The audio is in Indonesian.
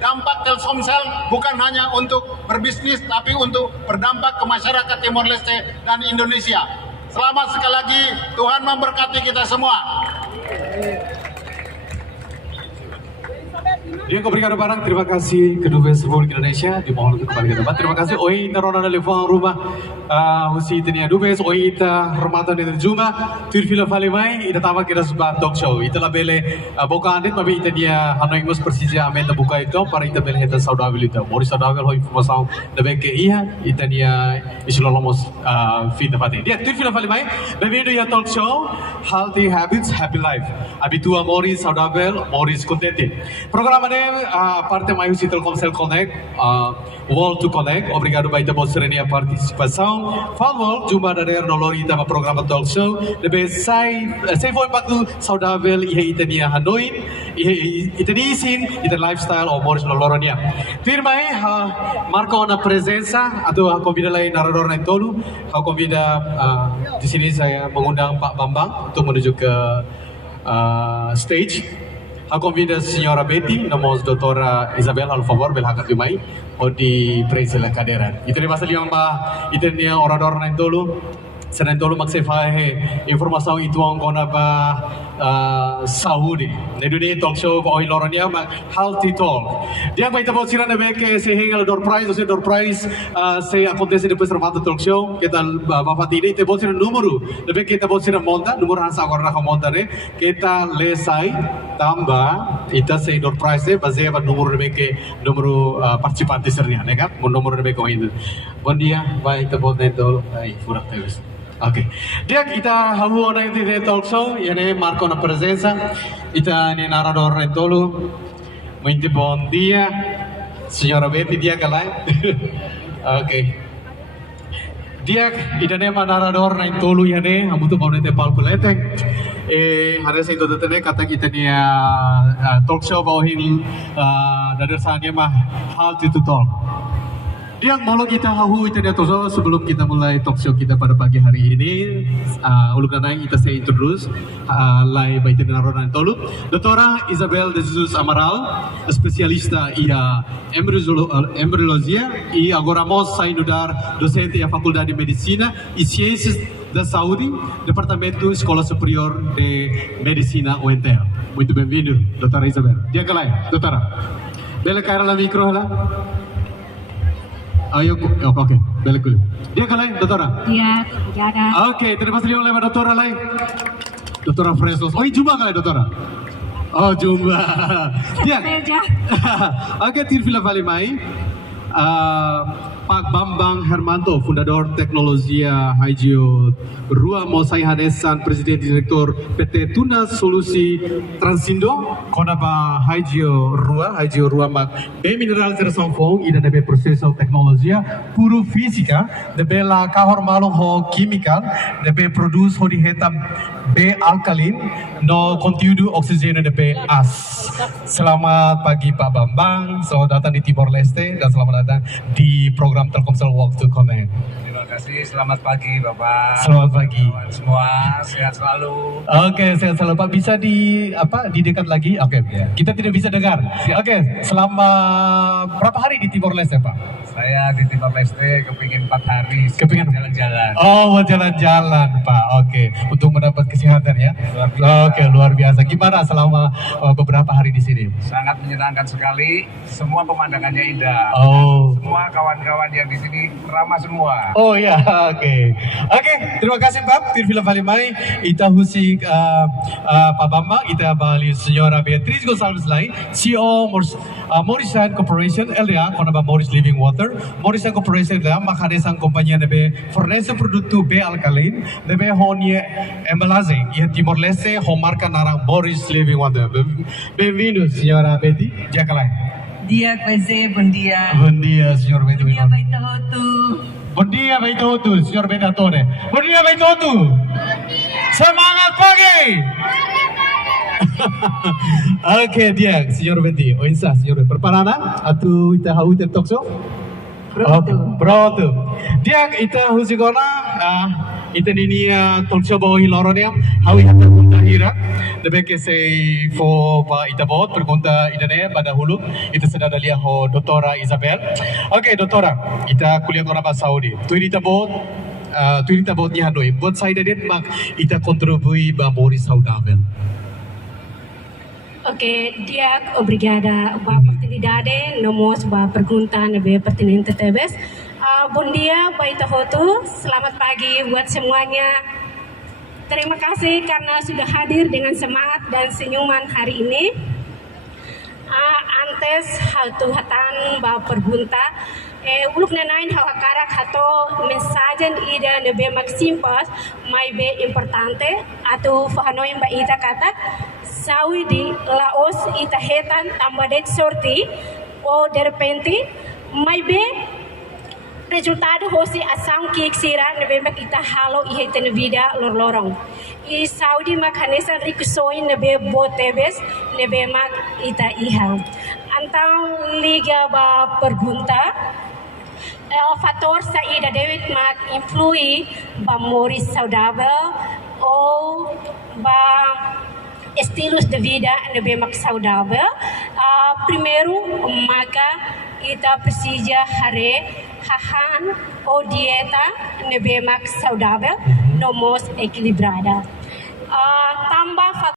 Dampak Telkomsel bukan hanya untuk berbisnis, tapi untuk berdampak ke masyarakat Timor Leste dan Indonesia. Selamat sekali lagi, Tuhan memberkati kita semua. Dia berikan barang, terima kasih Kedubes Republik Indonesia, dimohon untuk kembali ke tempat. Terima kasih oi narona telefon rumah husi tenia dubes oi ita hormatan dan terjumah tirfila falimai ita tamak kita sebuah talk show ita labele boka andit mabi ita dia hanoi mus persija amen da buka itu para ita bele heta saudavel ita mori saudavel ho informação da beke iya ita dia isolomos fim da fate dia tirfila falimai bem-vindo ya talk show healthy habits happy life habitua mori saudavel moris contente programa parte mais o Telkomsel Connect, World to Connect. Obrigado by the boss a participação. Favor, jumpa dari nolori tama programa talk show. Lebih saya foi impacto saudável e itania Hanoi, itanisin, ita lifestyle ou moris noloronia. Firmai, marca uma presença atau convida lain narrador naik tolu. Convida di sini saya mengundang Pak Bambang untuk menuju ke stage. Aku convido a senhora Betty, nomos doutora Isabel, al favor, belhakat lumai, o di presa la cadeira. Itu bahasa liang ba, itu ni orador na tolu, senen tolu magsefahe informação itu ang kona ba saúde. Nedu ni talk show ko oi loronia mag healthy talk. Dia ba ita bosira na beke se hinga door prize se acontece depois remata talk show kita bafati ini ita bosira número. Debe kita bosira monta, número hasa agora na monta ne. Kita lesai tambah ita se door prize se base ba número debe número participantes sernya, ne kan? Número debe ko ini. Bon dia, ba ita bosne tol ai furak teles. Oke, dia kita halu orang itu di talk show, ini marco na presença, kita ini narrador tolu, muito bom dia, senhora Betty dia kalai, oke, dia kita ini narrador tolu ini, hamu tu bau nete palkulete, hari saya itu tadi kata kita ni talk show bau ini, dari sana mah hal itu talk. Dia mau kita hahu itu dia tuh sebelum kita mulai talk show kita pada pagi hari ini, uluk nanai kita saya introduce, lai baita naronan tolu, Doutora Isabel de Jesus Amaral, especialista ia embriologia e agora mos sainudar docente a Faculdade de Medicina e Ciências da Saúde, Departamento Escola Superior de Medicina UNTL. Muito bem-vindo, Doutora Isabel. Dia kalai, Doutora. Bela cara la micro lah. Ayo, oke, balik dulu. Dia kalai, Doutora? Iya, Jana. Oke, terima kasih oleh Doutora lain. Doutora Fresos. Oh, jumpa kalai, Doutora? Oh, jumpa. Dia. Oke, tirfila falimai. Pak Bambang Hermanto, fundador Teknologia Haijio Rua Mosai Hadesan, Presiden Direktur PT Tuna Solusi Transindo, Konaba Haijio Rua Mak B Mineral Tersanfong, ida debe proseso teknologia puro fisika, debe la kahor malong ho chemical, debe produce ho dihetam B alkalin, no conteúdo oxigeno debe as. Selamat pagi Pak Bambang, selamat datang di Timor Leste dan selamat datang di program Telkomsel Walk to Connect. Terima kasih, selamat pagi Bapak. Selamat pagi. Semua sehat selalu. Oke, sehat selalu Pak. Bisa di dekat lagi? Oke, kita tidak bisa dengar. Oke, selama berapa hari di Timor Leste Pak? Saya di Timor Leste kepingin 4 hari. Kepingin jalan-jalan. Oh, mau jalan-jalan Pak. Oke, untuk mendapat kesehatan ya. Luar biasa. Oke, luar biasa. Gimana selama beberapa hari di sini? Sangat menyenangkan sekali. Semua pemandangannya indah. Oh. Semua kawan-kawan yang di sini ramah semua. Oh ya, oke. Oke, terima kasih Pak. Tirfila Falimai, ita husi Pak Bambang, ita bali Senhora Beatriz Gonçalves Lai, CEO Morrison Corporation LDA, konaba Morris Living Water, Morrison Corporation LDA, makadesan kompanhia debe fornece produto B alkalin, debe honie embalaje, e Timor Leste homarca narang Morris Living Water. Bem-vindo, Senhora Betty. Jakalai. Dia Kweze, bom dia. Bom dia, Senhor Betty. Bom dia, Baita Hotu. Bom dia, Baitotu, Senhor Benatone. Bom dia, Baitotu. Semangat pagi. Oke, dia, Senhor Betty. O insa, Senhor. Perparana, atu ita hau ita talk show? Pronto. Dia ita husigona, ita ninia talk show bawa hiloronia, hau ita punta Ira. Lebih ke say for pa itabot pergunta idane pada hulu itu sudah dalia ho Doktora Isabel. Oke, Doktora, kita kuliah orang bahasa Saudi. Tu itabot ni Hanoi. Buat saya dan mak ita kontribui ba Maurice saudável. Ok, dia obrigada a oportunidade, nomos ba pergunta nabe pertinente tebes. Bom dia, Baita Hotu. Selamat pagi buat semuanya. Terima kasih karena sudah hadir dengan semangat dan senyuman hari ini. Antes hatu hatan ba pergunta. Uluk nanain hawakara hato mensajen ida nebe magsimpas mai be importante atau fahanoy ba ita kata Saudi Laos ita hetan tambadet sorti o de repente mai be resultado hosi asam kik sira nebe mak ita halo ihe ten vida lorong I Saudi mak hanesa rikusoin nebe botebes nebe mak ita iha antang liga ba pergunta fator sa ida David mak influi ba Maurice saudável ou ba estilos de vida nebe mak saudável. Primeiro maka ita precisa hare hahan ou dieta nebe mak saudável, nomos equilibrada. Tambah